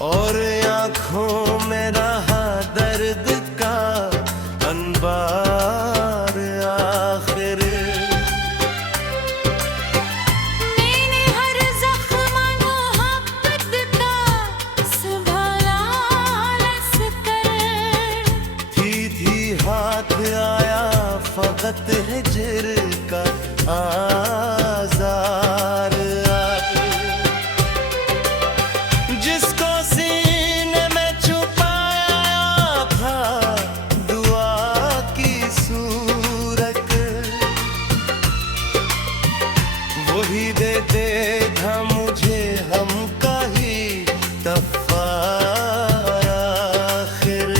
और आँखों में रहा दर्द का अनबार आखिर। मैंने हर ज़ख्म मोहब्बत का संभाला रस कर। थी हाथ आया फकत हिज्र का आज़ार आखिर। जिसको सीने में छुपाया था दुआ की सूरत, वही दे दे था मुझे हम का ही तफ़्फ़ार आखिर।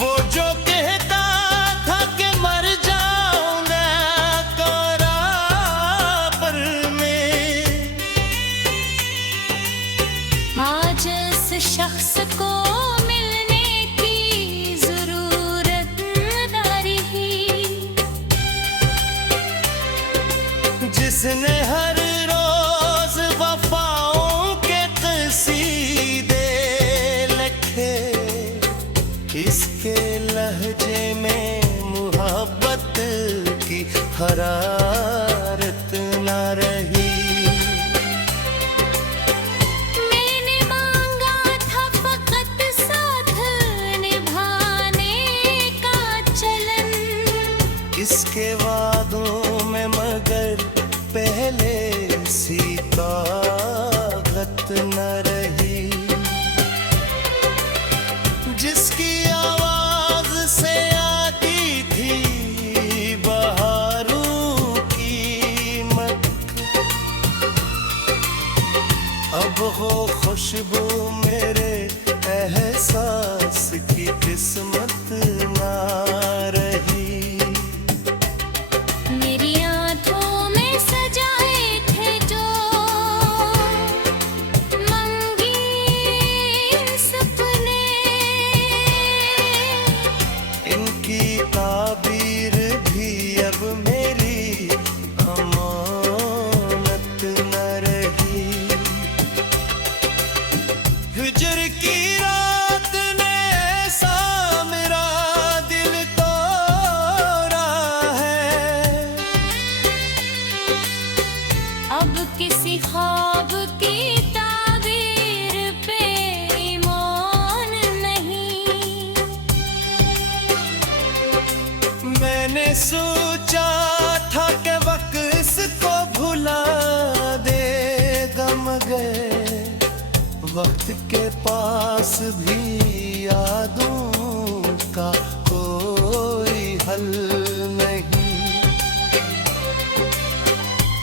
वो जो कहता था कि मर जाऊंगा कराबर में, आज इस शख्स को मिलने की ज़रूरत न रही। जिसने हर रोज वफाओं के क़सीदे लिखे, इसके लहजे में मोहब्बत की हरारत न रही। मैंने मांगा था फकत साथ निभाने का चलन। इसके वादों में मगर पहले सी ताकत न रही। जिसकी आवाज से आती थी बहारों की महक, अब हो खुशबू मेरे एहसास की किस्मत ना रही। मेरी आँखों में सजाए थे जो मंगीन सपने, इनकी ताबीर भी अब मेरी अमानत न रही। हिज्र की रात ने ऐसा मेरा दिल तोड़ा है, अब किसी ख्वाब की ताबीर पे ईमान नहीं। मैंने सोचा था कि वक्त इसको भुला देगा, मगर वक्त के पास भी यादों का कोई हल नहीं।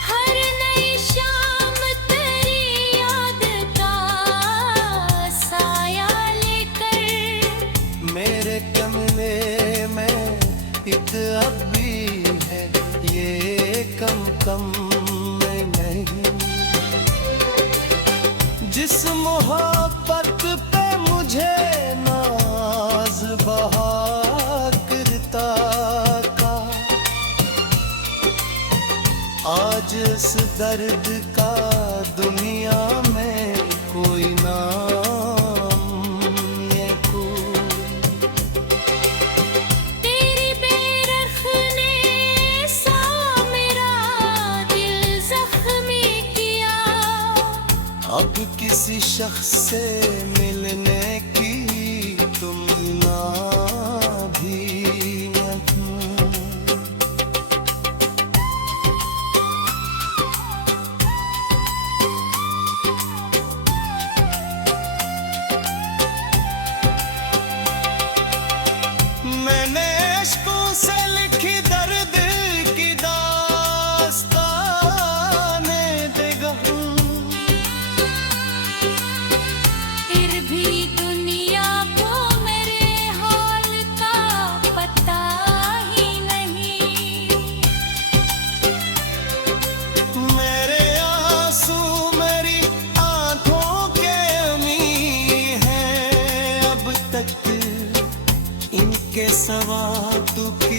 हर नई शाम तेरी याद का साया लेकर मेरे कमरे में एक अब भी है ये कम में नहीं। जिस मोहब्बत पे मुझे नाज बहा करता का, आज इस दर्द का दुनिया में कोई नाम ये कोई। तेरी बेरख ने सा मेरा दिल जख्मी किया। अब किसी शख्स से मिलने की तुम ना भी न तुम। मैंने इश्कों से लिखी दर्द की दास्ताने दे गहूं,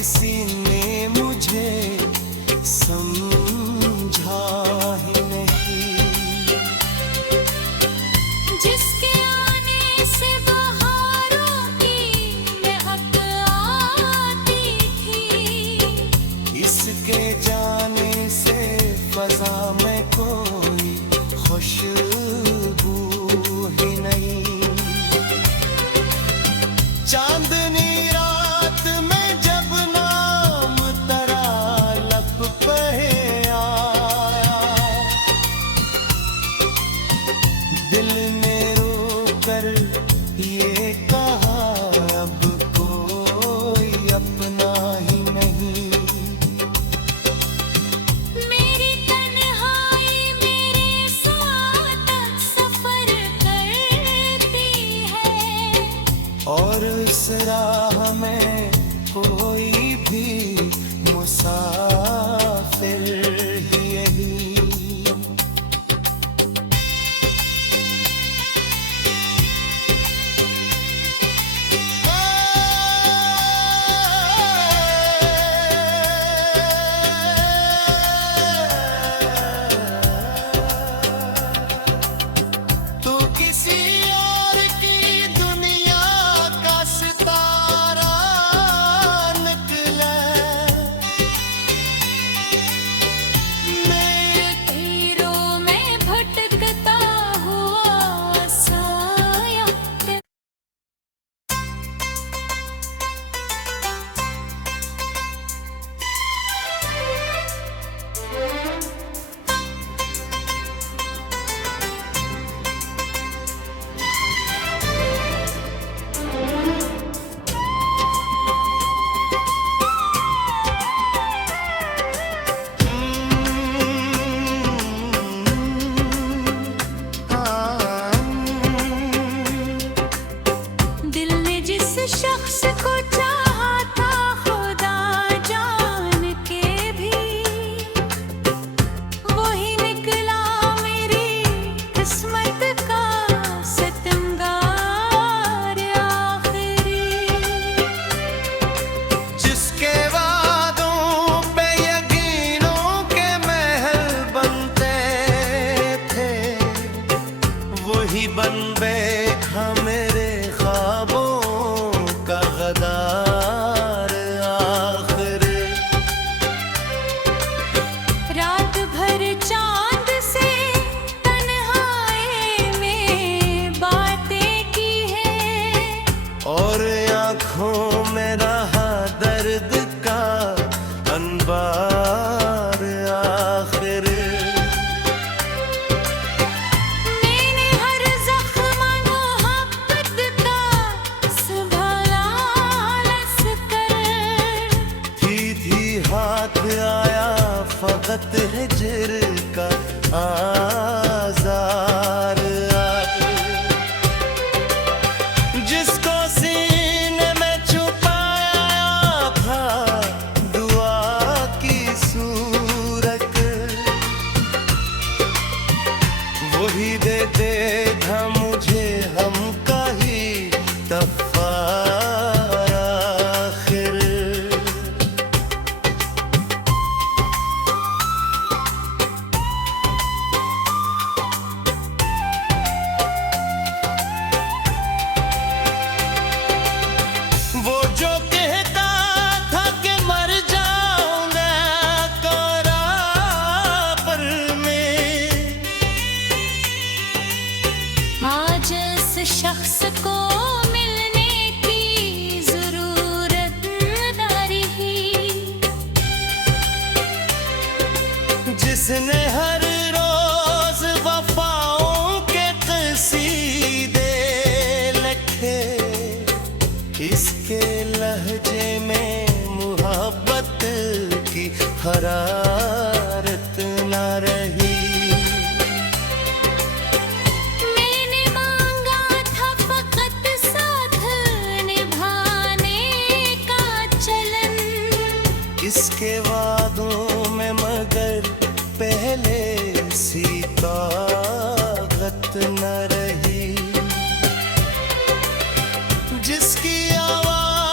किसी ने मुझे समझा ही नहीं। जिसके आने से बहारों की महक आती थी, इसके जाने से फजा में कोई खुशबू ही नहीं। चांदनी रात में जब नाम तेरा लब पे आया, दिल ने रोकर ये कहा अब कोई अपना ही नहीं। मेरी तन्हाई मेरे साथ सफर करती है, और उस राह में कोई भी मुसाफिर ही यही। तू किसी और की दुनिया का सितारा निकले, मेरे तीरों में भटकता हुआ साया। दिल ने जिस शख्स को चाहा था खुदा जान के भी, वही निकला मेरी किस्मत का सितमगार आखिरी। जिसके वादों पे यकीनों के महल बनते थे, वही बन बैठा मेरे ख्वाबों का गद्दार आखिर। रात भर चांद से तन्हाई में बातें की है, और आँखों में रहा दर्द का अनबार आखिर। मैंने हर जख्म मोहब्बत का संभाला लसकर, थी हाथ आया फकत हिजर का आज़ार आखिर। जिसको सीने में छुपाया था दुआ की सूरत, वही दे दे था मुझे हम का ही तफ़्फ़ार आखिर। वो जो कहता था कि मर जाऊंगा करापर में, आज इस शख्स को मिलने की जरूरत न रही, जिसने हर रोज वफाओं के कसीदे लिखे, इसके लहजे में मोहब्बत की हरारत न रही। मैंने मांगा था फकत साथ निभाने का चलन, इसके वादों में मगर पहले सी ताकत न रही। जिसकी आवाज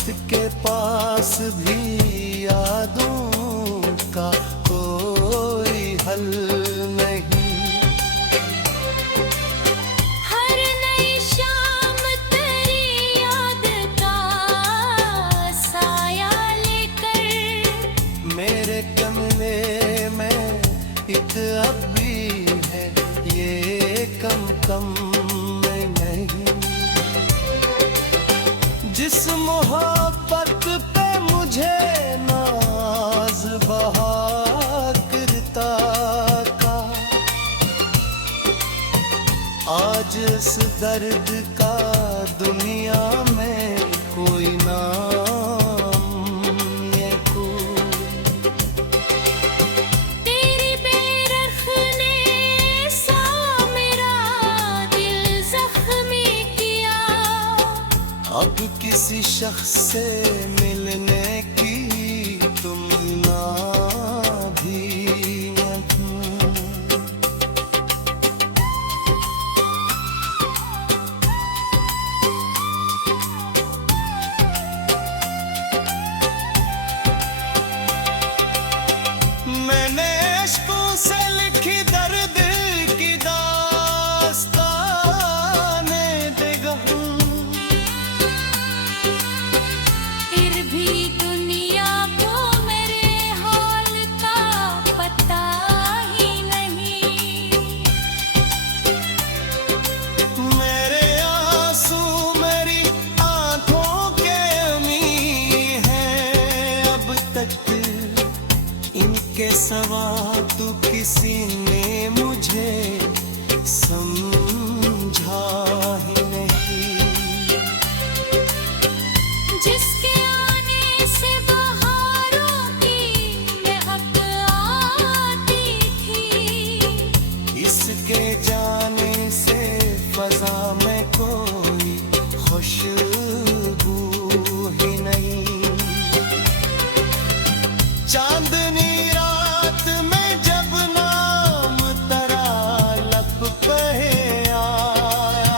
वक्त के पास भी यादों का कोई हल नहीं। हर नई शाम तेरी याद का साया लेकर मेरे कमरे में एक अब भी है ये कम कम में नहीं। जिस मोहब्बत पे मुझे नाज बहा करता का, आज इस दर्द का दुनिया में कोई नाम ये कोई। तेरी बेरखने सा मेरा दिल जख्मी किया। अब किसी शख्स से मिलने की तुमना भी नहीं। मैंने इश्कों से लिखी दर्द की दास्ताने देगा, फिर भी दुनिया को मेरे हाल का पता ही नहीं। मेरे आंसू मेरी आंखों के अमी हैं अब तक, इनके सिवा तो किसी ने मुझे समझा ही नहीं। जिसके आने से बहारों की महक आती थी, इसके जाने से फजा में कोई खुशबू ही नहीं। चांदनी रात में जब नाम तेरा लब पे आया,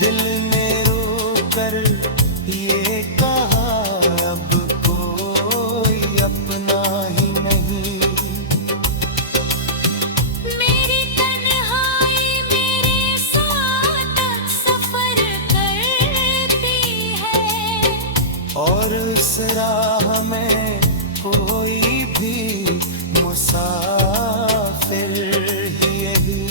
दिल ने रो कर ये कहा अब कोई अपना ही नहीं। मेरी तन्हाई मेरे साथ सफर करती है। और उस राह में कोई भी मुसाफिर ही यही।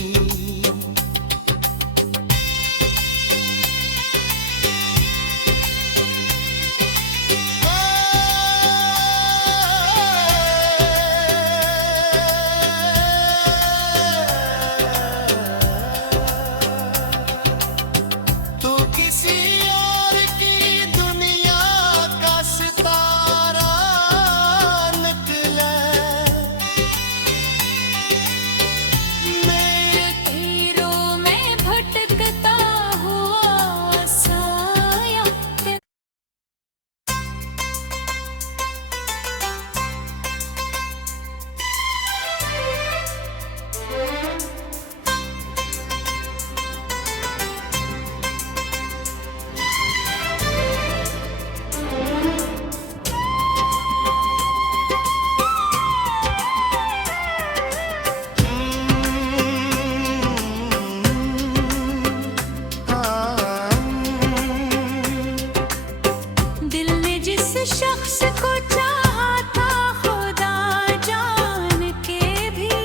तू किसी और की दुनिया का सितारा निकले, मैं तीरों में भटकता हुआ साया। दिल ने जिस शख्स को चाहा था खुदा जान के भी,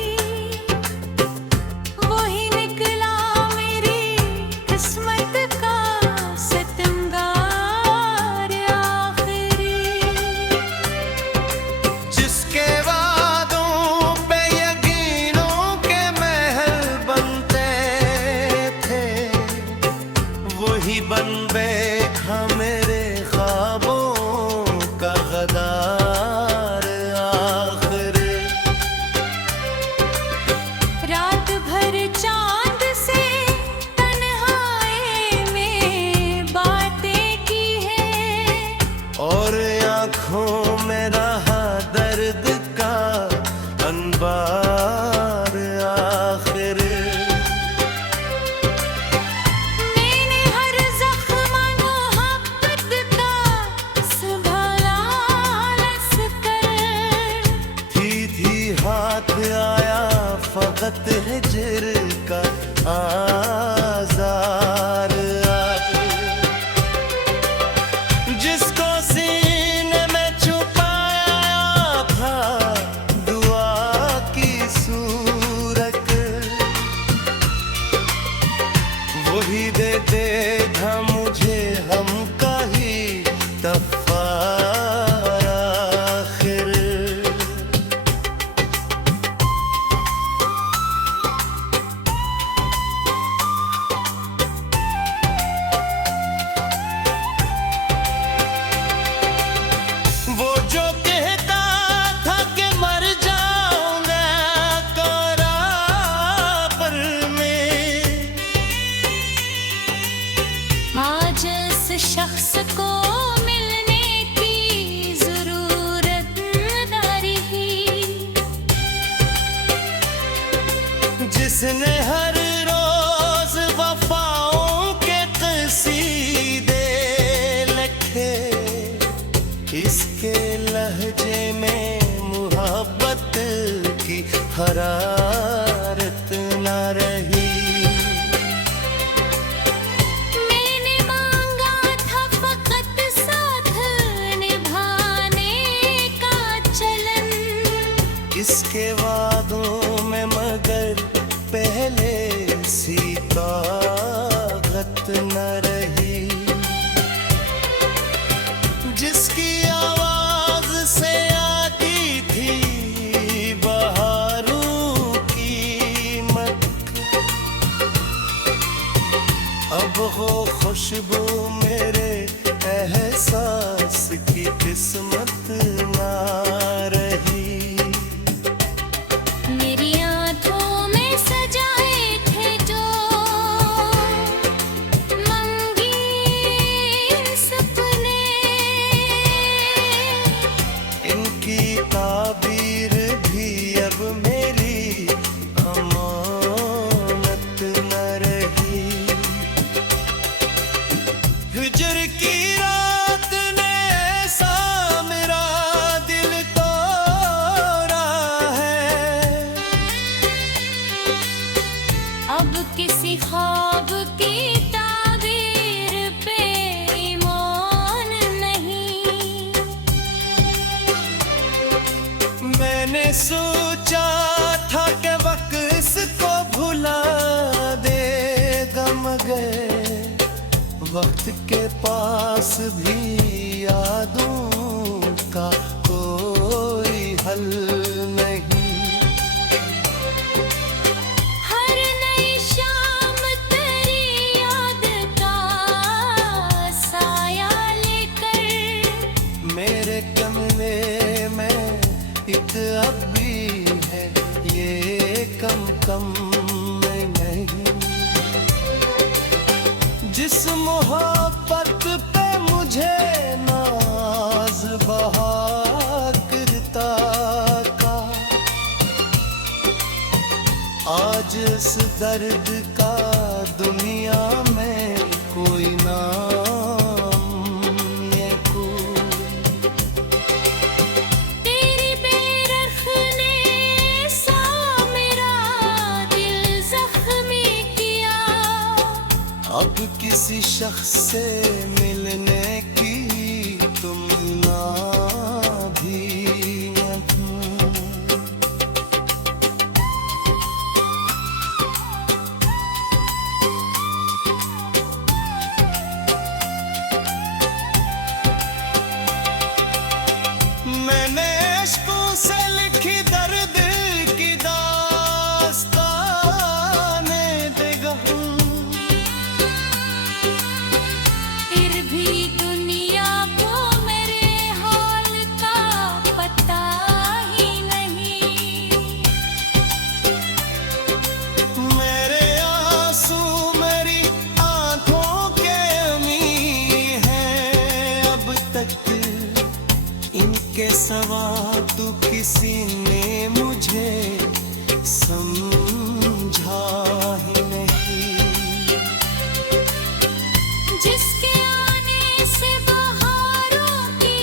वही निकला मेरी किस्मत का सितमगार आखिरी। जिसके वादों पे यकीनों के महल बनते थे, वही बन बैठा मेरे ख्वाबों का गदार आखिर। रात भर चांद से तन्हाई में बातें की है, और आँखों में रहा दर्द का अनबार आखिर। मैंने हर जख्म वक्त हिजर का आज़ार आके, जिसको सीने में छुपाया था दुआ की सूरत, वही दे था मुझे हम का ही तफ़्फ़ार आखिर। वो जो कहता था कि मर जाऊंगा कराबर में, आज इस शख्स को मिलने की जरूरत न रही, जिसने हर रोज वफाओं के क़सीदे लिखे, इसके लहजे में मुहब्बत की हरारत न रही। मैंने मांगा था फकत साथ निभाने का चलन, इसके वादों में मगर पहले सी ताकत न रही, जिसकी आवाज से आती थी बहारों की महक, अब वो खुशबू मेरे एहसास की किस्मत ना रही। मेरी आंखों में सजाए थे जो मंगीन सपने, इनकी ताबीर भी अब मेरी अमानत न रही। हिजर की रात ने ऐसा मेरा दिल तोड़ा है, अब किसी ख्वाब की ताबीर पे ईमान नहीं। मैंने सोचा था कि वक्त इसको भुला देगा, मगर वक्त के पास भी यादों का कोई हल नहीं। हर नई शाम तेरी याद का साया लेकर, मेरे कमरे में एक अब भी है ये कम में नहीं, जिस मोहब्बत पे मुझे नाज बहा करता का, आज इस दर्द का दुनिया में कोई नाम ये कोई। तेरी बेरखने सा मेरा दिल जख्मी किया, अब किसी शख्स से मिलने की तुम ना भी मत। मैंने इश्कों से लिखी दर्द की दास्ताने देगा, फिर भी दुनिया को मेरे हाल का पता ही नहीं। मेरे आंसू मेरी आंखों के अमी हैं, अब तक इनके सवा तो किसी ने मुझे समझा ही नहीं। जिसके आने से बहारों की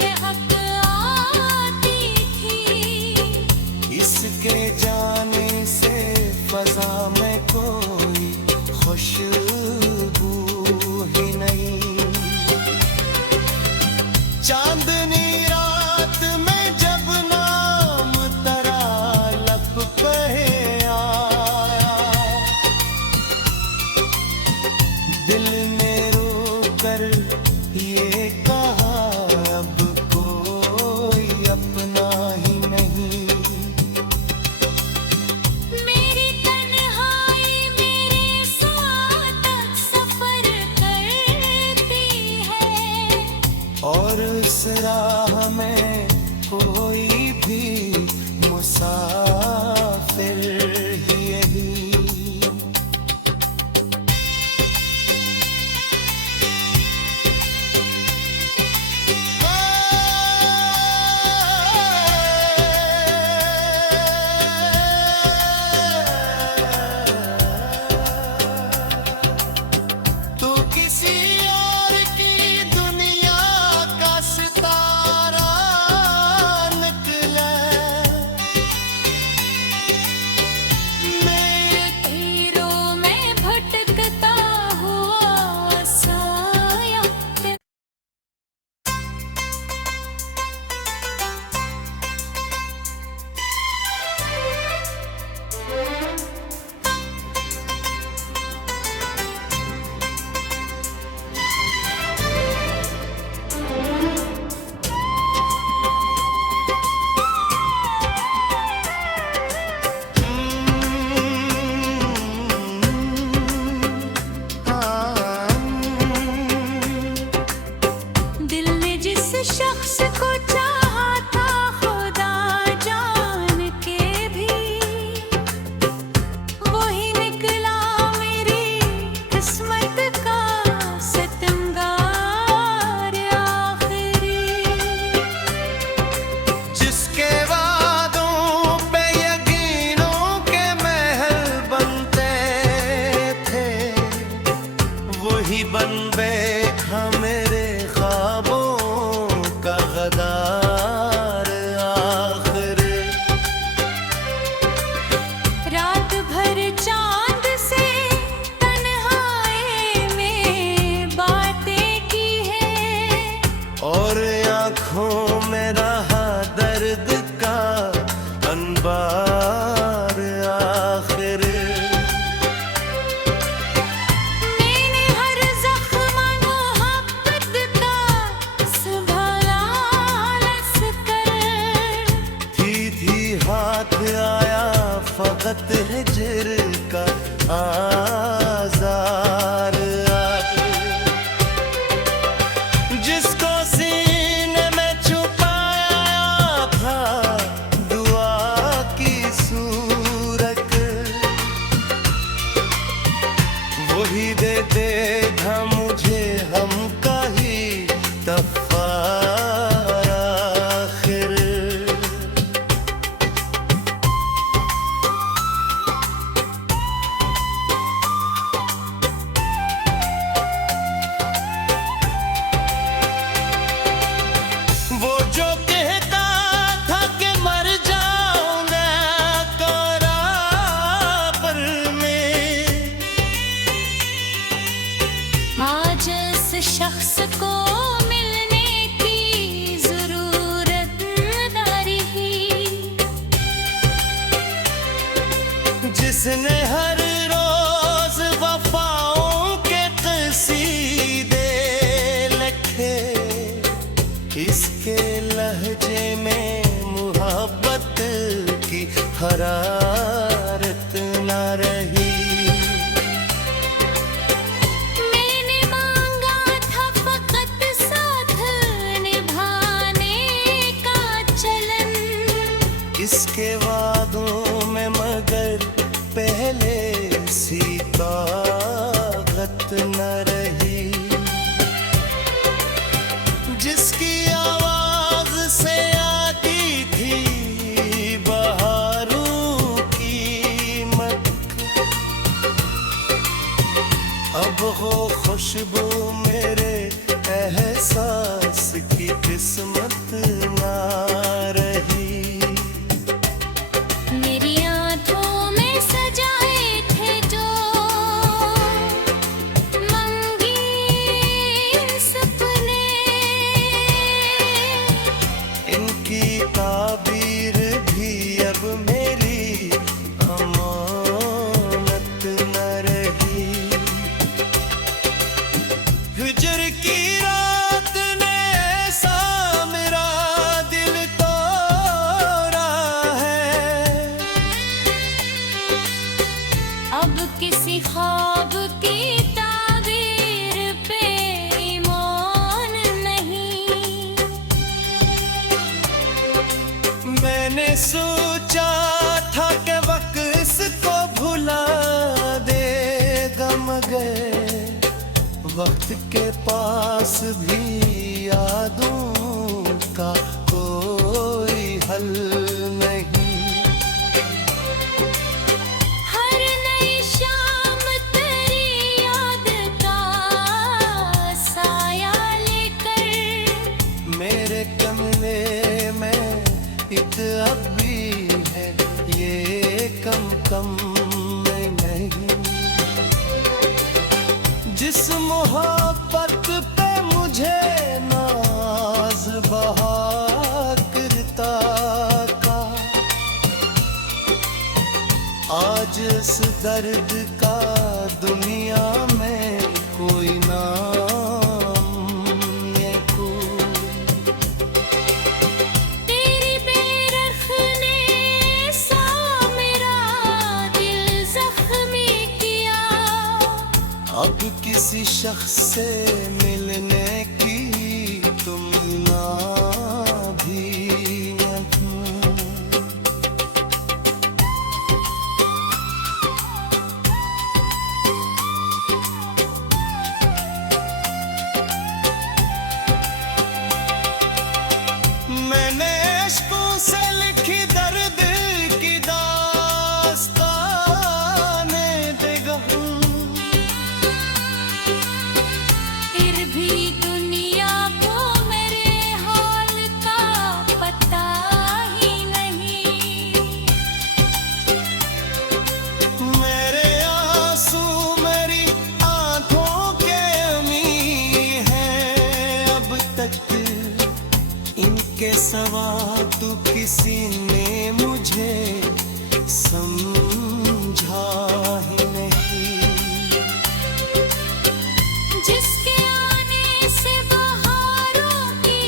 महक आती थी, इसके जाने से और उस राह में कोई भी मुसाफिर ही यही। तू किसी और की दुनिया का सितारा निकले, मेरे तीरों में भटकता हुआ साया दिल ने जिस शख्स को चाहा था खुदा जान के भी, वही निकला मेरी किस्मत का सितमगार आखिरी। जिसके वादों पे यकीनों के महल बनते थे, वही बन बैठा मेरे ख्वाबों का गद्दार आखिर। रात भर चांद से तन्हाई में बातें की है, और आँखों में रहा दर्द का अनबार आखिर। मैंने हर ज़ख्म मोहब्बत का संभाला लसकर, थी हाथ आया फकत हिजर का आज़ार आखिर। जिसको सीने में छुपाया था दुआ की सूरत, वही दे दे था मुझे हम का ही तफ़्फ़ार आखिर। वो जो कहता था कि मर जाऊंगा कराबर में, आज इस शख्स को मिलने की ज़रूरत न रही, जिसने हर रोज वफाओं के क़सीदे लिखे, इसके लहजे में मोहब्बत की हरारत न रही। मैंने मांगा था फकत साथ निभाने का चलन, इसके वादों में मगर पहले सी ताकत न रही। जिसकी आवाज से आती थी बहारों की महक, अब हो खुशबू मेरे एहसास की किस्मत ना रही। सोचा था कि वक्त इसको भुला देगा, मगर वक्त के पास भी यादों का कोई हल नहीं। हर नई शाम तेरी याद का साया लेकर मेरे कमरे में एक अब भी है ये कम में नहीं। जिस मोहब्बत पे मुझे नाज बहा करता का, आज इस दर्द का दुनिया में कोई नाम ये कोई। तेरी बेरखने सा मेरा दिल जख्मी किया। अब किसी शख्स से मिलने की तुम ना भी मैंने इश्कों से लिखी दर्द की दास्ताने देगा। फिर भी दुनिया को मेरे हाल का पता ही नहीं। मेरे आंसू मेरी आंखों के अमीर हैं अब तक, इनके सवा तो किसी ने मुझे समझा ही नहीं। जिसके आने से बहारों की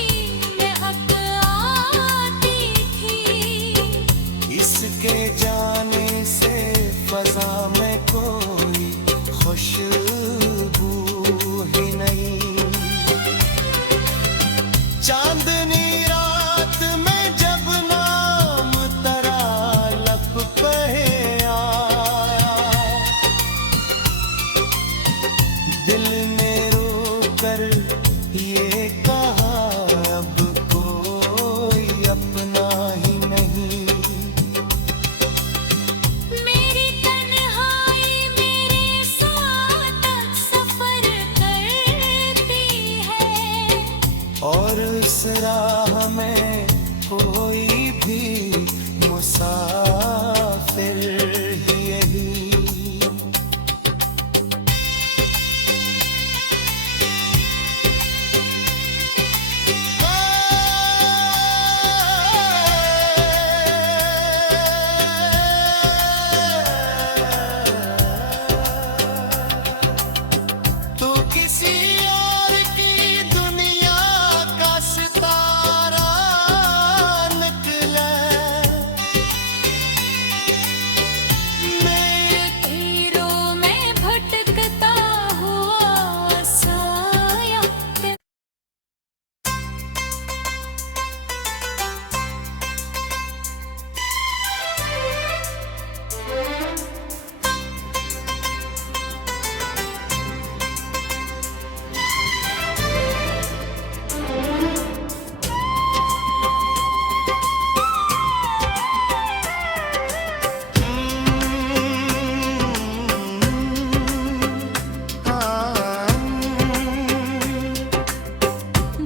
महक आती थी, इसके जाने से फजा में कोई खुशबू ही नहीं। चांदनी रात में जब नाम तेरा लब पे आया, दिल ने रोकर ये कहा अब कोई अपना ही नहीं। मेरी तन्हाई मेरे साथ सफर करती है। और इस राह में कोई भी मुसाफिर ही यही। तो किसी और की दुनिया का सितारा निकला, मैं तीरों में भटकता हुआ साया।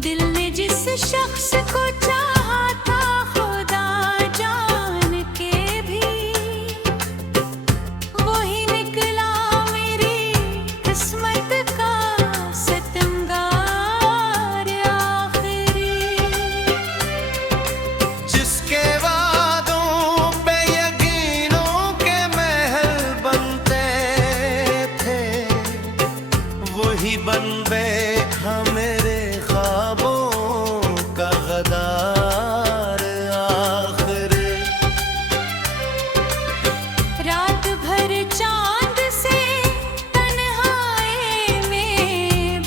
दिल ने जिस शख्स को चाहा था खुदा जान के भी, वही निकला मेरी किस्मत का सितमगार आखिरी। जिसके वादों पे यकीनों के महल बनते थे, वही बन बैठा मेरे ख्वाबों का गदार आखिर। रात भर चांद से तन्हाई में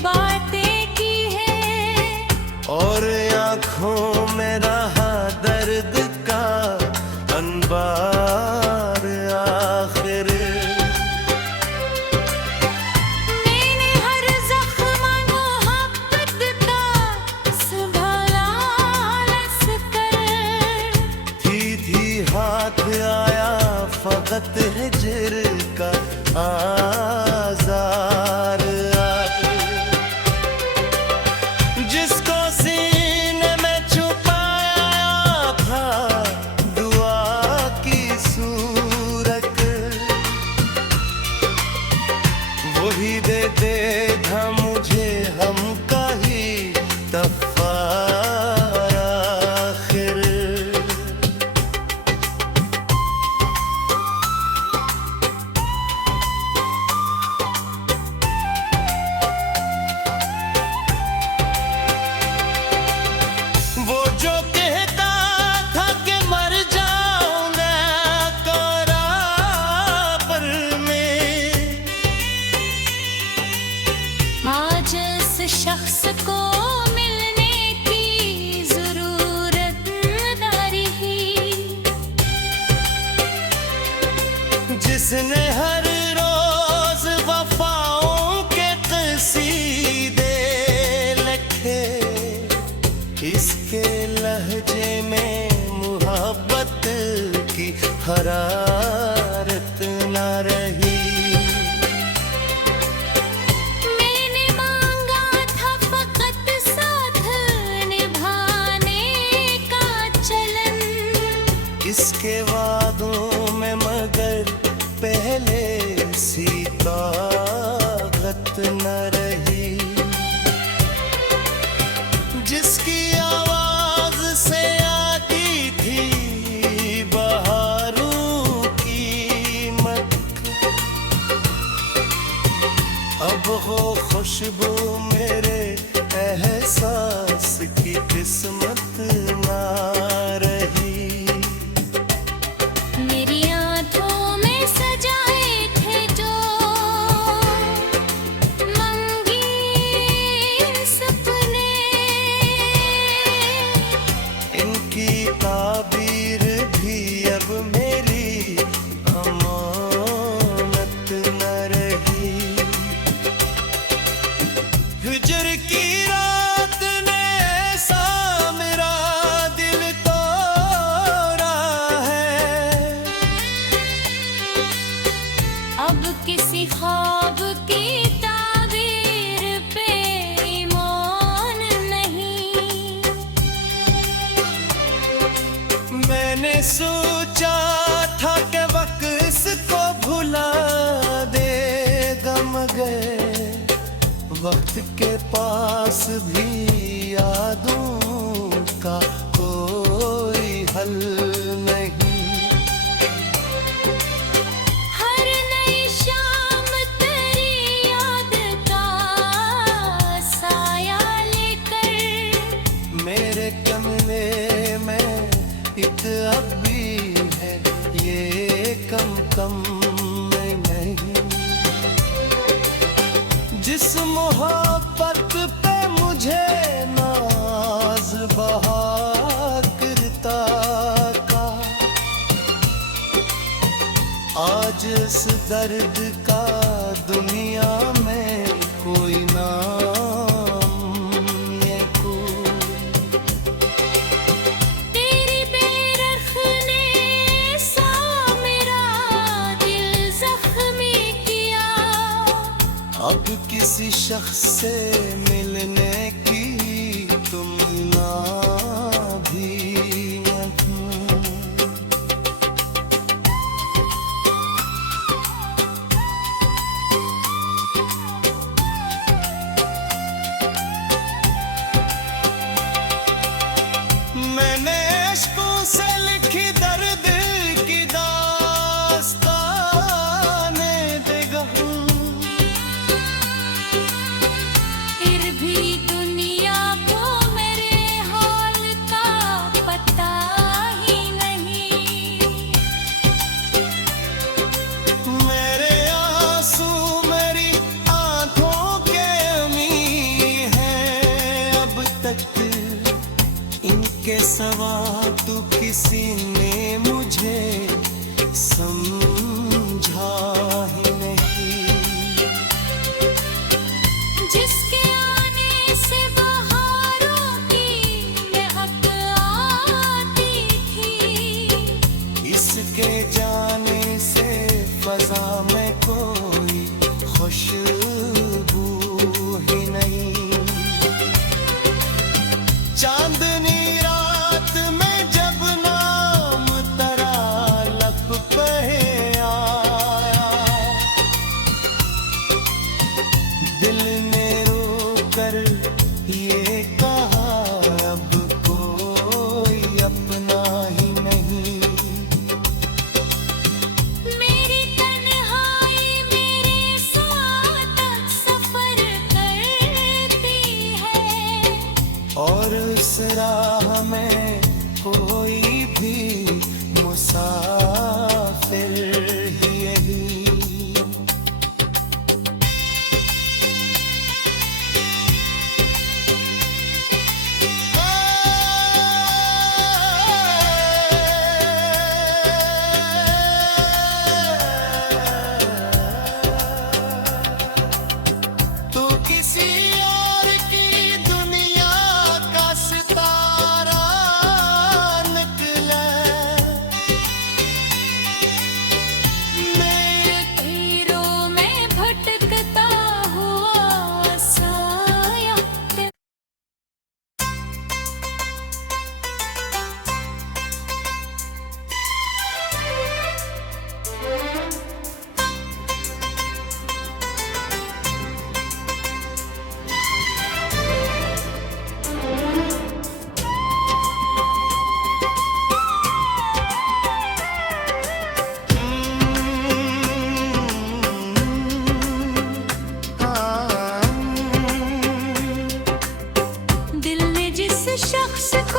बातें की है। और आँखों में रहा दर्द का वक्त हिजर का आज़ार आए। जिसको सीने में छुपाया था दुआ की सूरत, वही दे दे था मुझे हम का ही तफ़्फ़ार आखिर। वो जो कहता था कि मर जाऊंगा करापर में, आज इस शख्स को मिलने की जरूरत न रही, जिसने हर रोज वफाओं के क़सीदे लिखे, इसके लहजे में मुहब्बत की हरारत न रही। मैंने मांगा था फकत साथ निभाने का चलन, इसके वादों में मगर पहले सी ताकत न रही। जिसकी आवाज से आती थी बहारों की महक, अब वो खुशबू मेरे एहसास की किस्मत ना रही। मेरी आंखों में सजाए थे जो रंगीन सपने, इनकी ताबीर भी अब मेरी अमानत न रही। हिजर की रात ने ऐसा मेरा दिल तोड़ा है, अब किसी ख्वाब की ताबीर पे ईमान नहीं। मैंने सोचा था कि वक्त इसको भुला देगा, मगर वक्त के पास भी यादों का कोई हल नहीं। हर नई शाम तेरी याद का साया लेकर, मेरे कमरे में एक अब भी है ये कम कम में नहीं। जिस मोहब्बत पे मुझे नाज बहा करता का, आज इस दर्द का दुनिया में कोई नाम ये कोई। तेरी बेरख ने सा मेरा दिल जख्मी किया, अब किसी शख्स से मिलने की तुम ना भी मैंने इश्कों से लिखी दर्द की दास्ताने देगा, फिर भी दुनिया को मेरे हाल का पता ही नहीं। मेरे आंसू मेरी आंखों के अमी हैं, अब तक इनके सवा तो किसी ने मुझे समझा ही नहीं। जिसके आने से बहारों की महक आती थी, इसके जाने से उस राह में कोई भी मुसाफिर ही यही। तू किसी और की दुनिया का सितारा निकले, मेरे तीरों में भटकता हुआ साया दिल ने जिस शख्स को